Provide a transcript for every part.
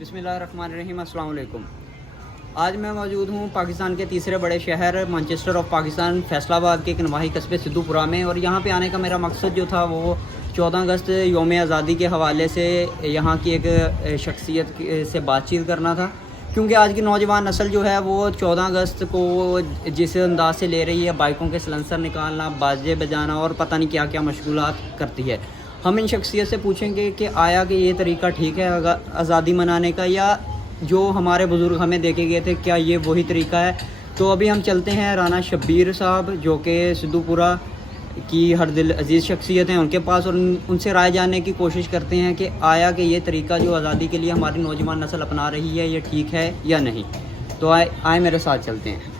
बिस्मिल्लाहिर्रहमानिर्रहीम, अस्सलाम वालेकुम। आज मैं मौजूद हूँ पाकिस्तान के तीसरे बड़े शहर मैनचेस्टर ऑफ पाकिस्तान फैसलाबाद के एक नवाही कस्बे सिद्धूपुरा में। और यहाँ पे आने का मेरा मकसद जो था वो 14 अगस्त यौम आज़ादी के हवाले से यहाँ की एक शख्सियत से बातचीत करना था, क्योंकि आज की नौजवान नस्ल जो है वो 14 अगस्त को जिस अंदाज से ले रही है, बाइकों के सलेंसर निकालना, बाजे बजाना और पता नहीं क्या क्या मशगूलात करती है। हम इन शख्सियत से पूछेंगे कि आया कि ये तरीका ठीक है आज़ादी मनाने का, या जो हमारे बुज़ुर्ग हमें देके गए थे क्या ये वही तरीका है। तो अभी हम चलते हैं राना शब्बीर साहब जो कि सिद्धूपुरा की हर दिल अजीज़ शख्सियत हैं उनके पास, और उनसे राय जानने की कोशिश करते हैं कि आया कि ये तरीका जो आज़ादी के लिए हमारी नौजवान नस्ल अपना रही है ये ठीक है या नहीं। तो आए मेरे साथ चलते हैं।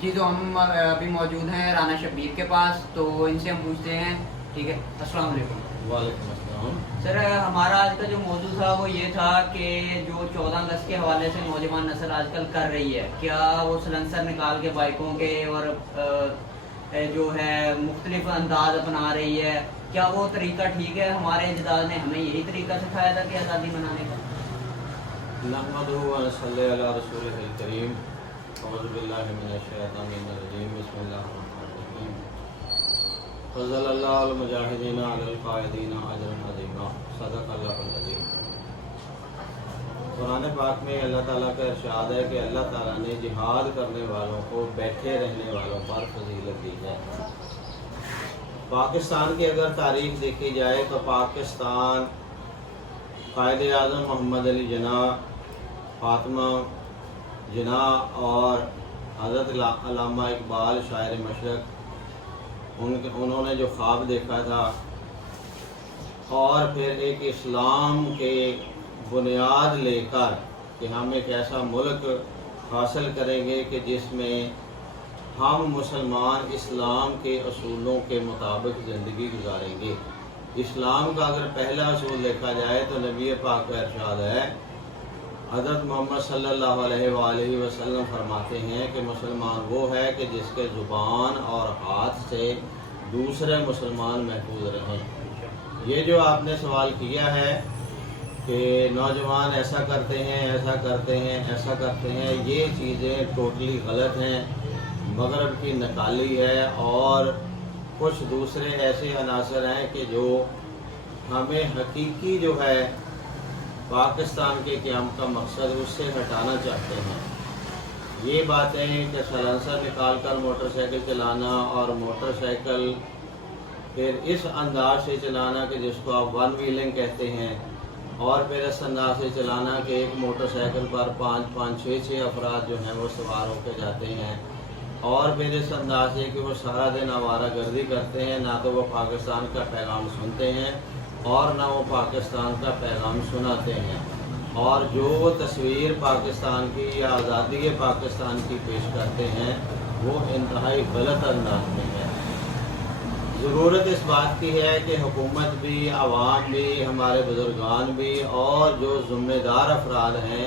जी, तो हम अभी मौजूद हैं राना शब्बीर के पास, तो इनसे हम पूछते हैं। ठीक है, अस्सलाम वालेकुम। वालेकुम अस्सलाम। सर, हमारा आज का जो मौजूद था वो ये था कि जो 14 अगस्त के हवाले से नौजवान नस्ल आजकल कर रही है, क्या वो सलेंसर निकाल के बाइकों के और जो है मुख्तलिफ अंदाज अपना रही है, क्या वो तरीका ठीक है? हमारे अजदाद ने हमें यही तरीका सिखाया था कि आज़ादी मनाने का। नहमदुहु व नसल्ली अला रसूलिहिल करीम। औज़ु बिल्लाहि मिनश शैतानिर रजीम। बिस्मिल्लाहिर्रहमानिर्रहीम। फ़ज़लल्लाहुल मुजाहिदीन अलल क़ाइदीन अजरन अज़ीमा। सदक़ल्लाहुल अज़ीम। कुरान पाक में अल्लाह ताला का इरशाद है कि अल्लाह ताला ने जिहाद करने वालों को बैठे रहने वालों पर फजीलत दी है। पाकिस्तान की अगर तारीख देखी जाए तो पाकिस्तान क़ायद आज़म मोहम्मद अली जिन्ना, फ़ातिमा जिन्ना और हज़रत अल्लामा इकबाल शायर मशरक़, उन्होंने जो ख्वाब देखा था, और फिर एक इस्लाम के बुनियाद लेकर कि हम एक ऐसा मुल्क हासिल करेंगे कि जिसमें हम मुसलमान इस्लाम के असूलों के मुताबिक ज़िंदगी गुजारेंगे। इस्लाम का अगर पहला असूल देखा जाए तो नबी पाक का इरशाद है, हज़रत मोहम्मद सल्लल्लाहु अलैहि वसल्लम फरमाते हैं कि मुसलमान वो है कि जिसके ज़ुबान और हाथ से दूसरे मुसलमान महफूज रहें। ये जो आपने सवाल किया है कि नौजवान ऐसा करते हैं, ऐसा करते हैं, ऐसा करते हैं, ये चीज़ें टोटली गलत हैं, मगरब की नकाली है। और कुछ दूसरे ऐसे अनासर हैं कि जो हमें हकीकी जो है पाकिस्तान के क़याम का मकसद उससे हटाना चाहते हैं। ये बातें कि सलेंसर निकाल कर मोटरसाइकिल चलाना और मोटरसाइकिल फिर इस अंदाज से चलाना कि जिसको आप वन व्हीलिंग कहते हैं, और फिर इस अंदाज से चलाना कि एक मोटरसाइकिल पर 5-5, 6-6 अफराद जो हैं वो सवार होकर जाते हैं, और फिर इस अंदाज से कि वो सारा दिन आवारा गर्दी करते हैं, ना तो वो पाकिस्तान का पैगाम सुनते हैं और ना वो पाकिस्तान का पैगाम सुनाते हैं, और जो वो तस्वीर पाकिस्तान की या आज़ादी पाकिस्तान की पेश करते हैं वो इंतहाई गलत अंदाज में है। ज़रूरत इस बात की है कि हुकूमत भी, आवाम भी, हमारे बुज़ुर्गान भी, और जो ज़िम्मेदार अफराद हैं,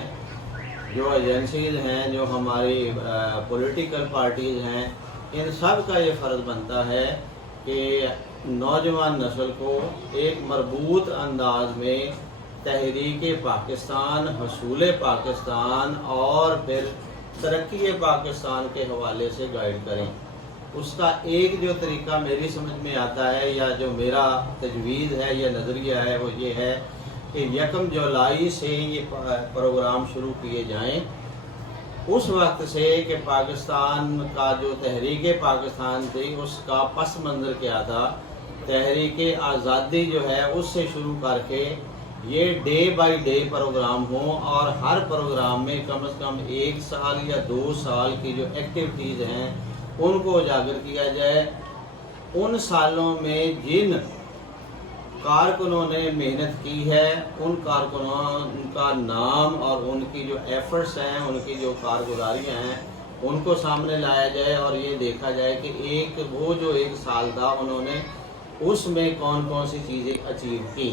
जो एजेंसीज़ हैं, जो हमारी पॉलिटिकल पार्टीज़ हैं, इन सब का ये फ़र्ज़ बनता है कि नौजवान नस्ल को एक मरबूत अंदाज में तहरीक पाकिस्तान, हसूल पाकिस्तान और फिर तरक्की पाकिस्तान के हवाले से गाइड करें। उसका एक जो तरीका मेरी समझ में आता है, या जो मेरा तजवीज़ है या नज़रिया है, वो ये है कि 1 जुलाई से ये प्रोग्राम शुरू किए जाएं। उस वक्त से कि पाकिस्तान का जो तहरीक पाकिस्तान थी उसका पस मंज़र क्या था, तहरीक आज़ादी जो है उससे शुरू करके ये डे बाय डे प्रोग्राम हो, और हर प्रोग्राम में कम से कम 1 साल या 2 साल की जो एक्टिविटीज़ हैं उनको उजागर किया जाए। उन सालों में जिन कारकुनों ने मेहनत की है उन कारकुनों का नाम और उनकी जो एफ़र्ट्स हैं, उनकी जो कारगुजारियाँ हैं, उनको सामने लाया जाए, और ये देखा जाए कि वो जो 1 साल था उन्होंने उसमें कौन कौन सी चीज़ें अचीव की।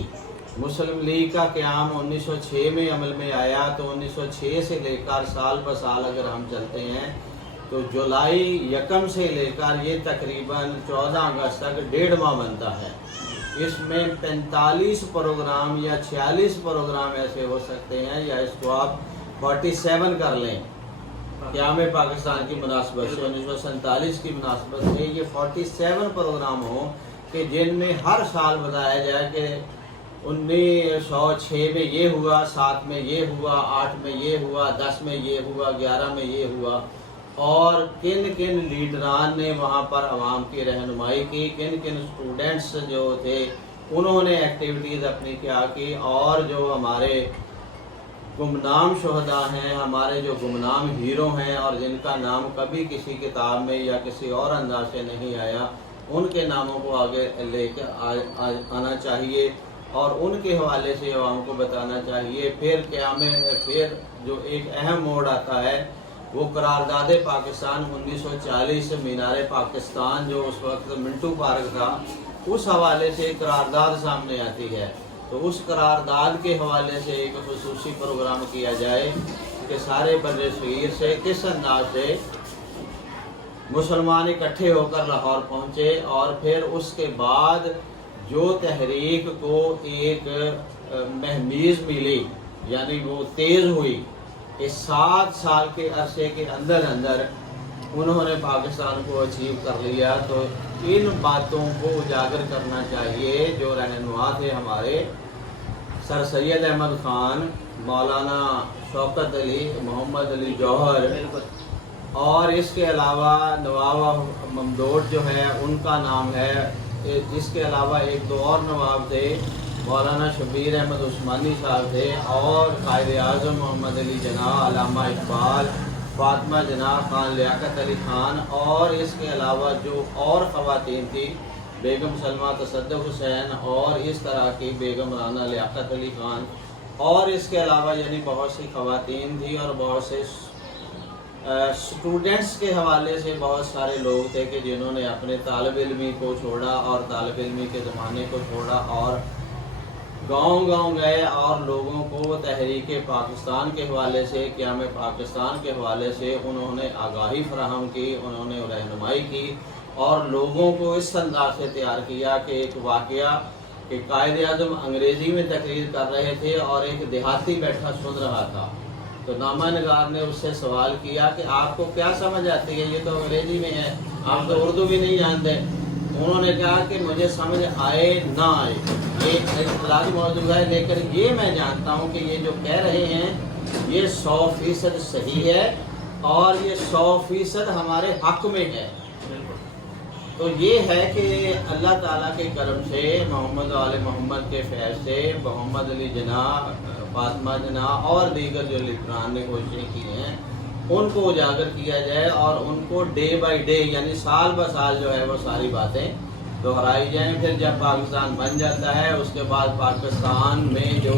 मुस्लिम लीग का क़याम 1906 में अमल में आया, तो 1906 से लेकर साल ब साल अगर हम चलते हैं تو جولائی یکم سے لے کر یہ تقریباً 14 اگست تک 1.5 ماہ بنتا ہے. اس میں 45 پروگرام یا 46 پروگرام ایسے ہو سکتے ہیں، یا اس کو آپ 47 کر لیں قیام پاکستان کی مناسبت سے 1947 کی مناسبت سے یہ 47 پروگرام ہوں کہ جن میں ہر سال بتایا جائے کہ 1906 میں یہ ہوا، 7 میں یہ ہوا، 8 میں یہ ہوا، 10 میں یہ ہوا، 11 میں یہ ہوا، اور کن کن لیڈران نے وہاں پر عوام کی رہنمائی کی، کن کن اسٹوڈنٹس جو تھے انہوں نے ایکٹیویٹیز اپنی کیا کی، اور جو ہمارے گمنام شہداء ہیں، ہمارے جو گمنام ہیرو ہیں اور جن کا نام کبھی کسی کتاب میں یا کسی اور انداز سے نہیں آیا، ان کے ناموں کو آگے لے کے آنا چاہیے اور ان کے حوالے سے عوام کو بتانا چاہیے. پھر جو ایک اہم موڑ آتا ہے وہ قرارداد پاکستان 1940 مینار پاکستان جو اس وقت منٹو پارک تھا، اس حوالے سے قرارداد سامنے آتی ہے. تو اس قرارداد کے حوالے سے ایک خصوصی پروگرام کیا جائے کہ سارے بر صغیر سے کس انداز سے مسلمان اکٹھے ہو کر لاہور پہنچے، اور پھر اس کے بعد جو تحریک کو ایک مہمیز ملی، یعنی وہ تیز ہوئی کہ 7 سال کے عرصے کے اندر انہوں نے پاکستان کو اچیو کر لیا. تو ان باتوں کو اجاگر کرنا چاہیے. جو رہنما تھے ہمارے سر سید احمد خان، مولانا شوکت علی، محمد علی جوہر، اور اس کے علاوہ نواب ممدوٹ جو ہے ان کا نام ہے. اس کے علاوہ ایک 2 اور نواب تھے، مولانا شبیر احمد عثمانی صاحب تھے، اور قائد اعظم محمد علی جناح، علامہ اقبال، فاطمہ جناح، خان لیاقت علی خان، اور اس کے علاوہ جو اور خواتین تھی بیگم سلمہ تصدق حسین، اور اس طرح کی بیگم رانا لیاقت علی خان، اور اس کے علاوہ یعنی بہت سی خواتین تھی، اور بہت سے اسٹوڈنٹس کے حوالے سے بہت سارے لوگ تھے کہ جنہوں نے اپنے طالب علمی کو چھوڑا اور طالب علمی کے زمانے کو چھوڑا، اور گاؤں گئے اور لوگوں کو تحریک پاکستان کے حوالے سے، قیام پاکستان کے حوالے سے انہوں نے آگاہی فراہم کی، انہوں نے رہنمائی کی، اور لوگوں کو اس انداز سے تیار کیا کہ ایک واقعہ کہ قائد اعظم انگریزی میں تقریر کر رہے تھے اور ایک دیہاتی بیٹھا سن رہا تھا. تو نامہ نگار نے اس سے سوال کیا کہ آپ کو کیا سمجھ آتی ہے، یہ تو انگریزی میں ہے، آپ تو اردو بھی نہیں جانتے. انہوں نے کہا کہ مجھے سمجھ آئے نہ آئے یہ اختلاف موضوع ہے، لیکن یہ میں جانتا ہوں کہ یہ جو کہہ رہے ہیں یہ 100% صحیح ہے، اور یہ 100% ہمارے حق میں ہے. تو یہ ہے کہ اللہ تعالیٰ کے کرم سے، محمد و آل محمد کے فیض سے، محمد علی جناح، فاطمہ جناح اور دیگر جو لیڈران نے کوششیں کی ہیں ان کو اجاگر کیا جائے، اور ان کو ڈے بائی ڈے یعنی سال بہ سال جو ہے وہ ساری باتیں دہرائی جائیں. پھر جب پاکستان بن جاتا ہے اس کے بعد پاکستان میں جو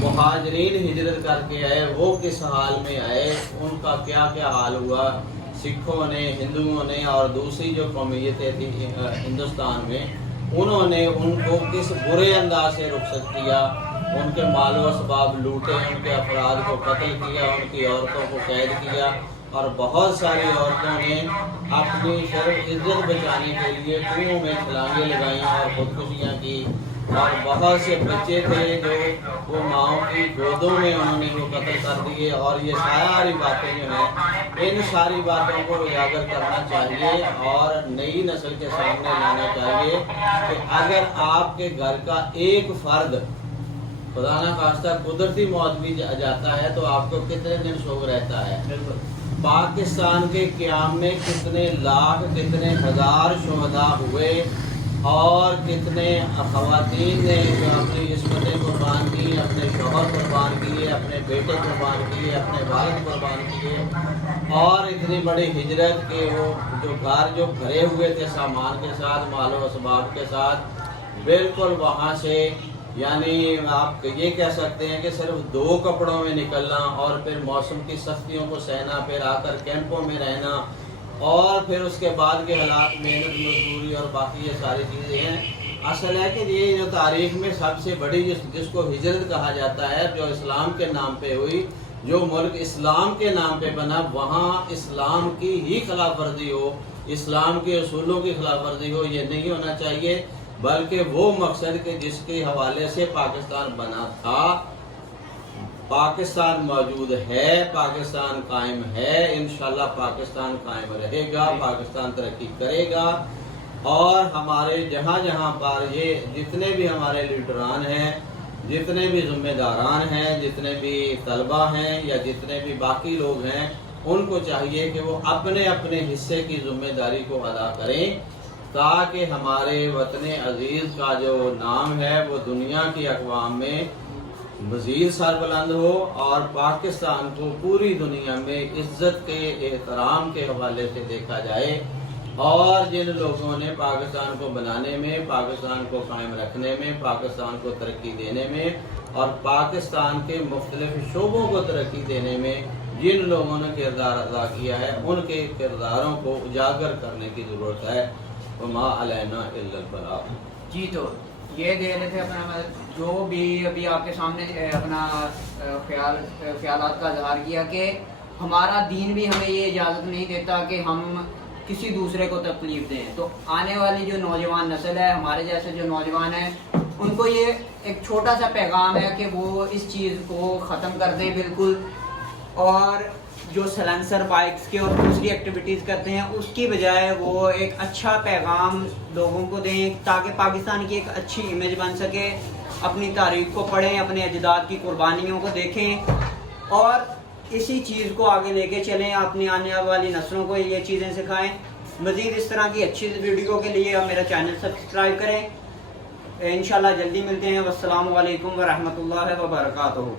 مہاجرین ہجرت کر کے آئے وہ کس حال میں آئے، ان کا کیا کیا حال ہوا، سکھوں نے، ہندوؤں نے اور دوسری جو قومیتیں تھیں ہندوستان میں، انہوں نے ان کو کس برے انداز سے رخصت کیا، ان کے مال و اسباب لوٹے، ان کے افراد کو قتل کیا، ان کی عورتوں کو قید کیا، اور بہت ساری عورتوں نے اپنی شرف عزت بچانے کے لیے کنوؤں میں چھلانگیں لگائیں اور خودکشیاں کی، اور بہت سے بچے تھے جو وہ ماؤں کی گودوں میں انہوں نے وہ قتل کر دیے. اور یہ ساری باتیں جو ہیں ان ساری باتوں کو اجاگر کرنا چاہیے اور نئی نسل کے سامنے لانا چاہیے کہ اگر آپ کے گھر کا ایک فرد خدا نہ خواستہ قدرتی موت بھی جاتا ہے تو آپ کو کتنے دن سوگ رہتا ہے. پاکستان کے قیام میں کتنے لاکھ کتنے ہزار شہداء ہوئے اور کتنے خواتین نے جو اپنی عصمتیں قربان کی، اپنے شوہر قربان کیے، اپنے بیٹے قربان کیے، اپنے والد قربان کیے، اور اتنی بڑی ہجرت کے وہ جو گھر جو بھرے ہوئے تھے سامان کے ساتھ، مال و اسباب کے ساتھ، بالکل وہاں سے یعنی آپ یہ کہہ سکتے ہیں کہ صرف 2 کپڑوں میں نکلنا اور پھر موسم کی سختیوں کو سہنا، پھر آ کر کیمپوں میں رہنا، اور پھر اس کے بعد کے حالات، محنت مزدوری اور باقی یہ ساری چیزیں ہیں. اصل ہے کہ یہ جو تاریخ میں سب سے بڑی جس کو ہجرت کہا جاتا ہے جو اسلام کے نام پہ ہوئی، जो मुल्क इस्लाम के नाम पे बना वहाँ इस्लाम की ही खिलाफ वर्जी हो, इस्लाम के असूलों की खिलाफ वर्जी हो, ये नहीं होना चाहिए। बल्कि वो मकसद के जिसके हवाले से पाकिस्तान बना था, पाकिस्तान मौजूद है, पाकिस्तान कायम है, इंशाल्लाह पाकिस्तान कायम रहेगा, पाकिस्तान तरक्की करेगा। और हमारे जहाँ जहाँ पर ये जितने भी हमारे लीडरान हैं, जितने भी ज़िम्मेदारान हैं, जितने भी तलबा हैं या जितने भी बाकी लोग हैं, उनको चाहिए कि वो अपने अपने हिस्से की ज़िम्मेदारी को अदा करें, ताकि हमारे वतन अजीज़ का जो नाम है वो दुनिया की अक़वाम में मज़ीद सरबुलंद हो और पाकिस्तान को पूरी दुनिया में इज़्ज़त के एहतराम के हवाले से देखा जाए। और जिन लोगों ने पाकिस्तान को बनाने में, पाकिस्तान को कायम रखने में, पाकिस्तान को तरक्की देने में और पाकिस्तान के मुख्तलिफ शोबों को तरक्की देने में जिन लोगों ने किरदार अदा किया है, उनके किरदारों को उजागर करने की ज़रूरत है। वमा अलैना इल्लल बलाग। जी, तो ये दे रहे थे अपना जो भी अभी आपके सामने अपना ख्यालात का इजहार किया कि हमारा दीन भी हमें ये इजाज़त नहीं देता कि हम किसी दूसरे को तकलीफ दें। तो आने वाली जो नौजवान नस्ल है, हमारे जैसे जो नौजवान हैं, उनको ये एक छोटा सा पैगाम है कि वो इस चीज़ को ख़त्म कर दें बिल्कुल, और जो सलेंसर बाइक्स के और दूसरी एक्टिविटीज़ करते हैं उसकी बजाय वो एक अच्छा पैगाम लोगों को दें, ताकि पाकिस्तान की एक अच्छी इमेज बन सके। अपनी तारीख को पढ़ें, अपने अजदाद की कुर्बानियों को देखें और इसी चीज़ को आगे लेके चलें, अपनी आने वाली नस्लों को ये चीज़ें सिखाएं। मज़ीद इस तरह की अच्छी वीडियो के लिए आप मेरा चैनल सब्सक्राइब करें। इंशाल्लाह जल्दी मिलते हैं। वस्सलामु अलैकुम व रहमतुल्लाहि व बरकातुहू।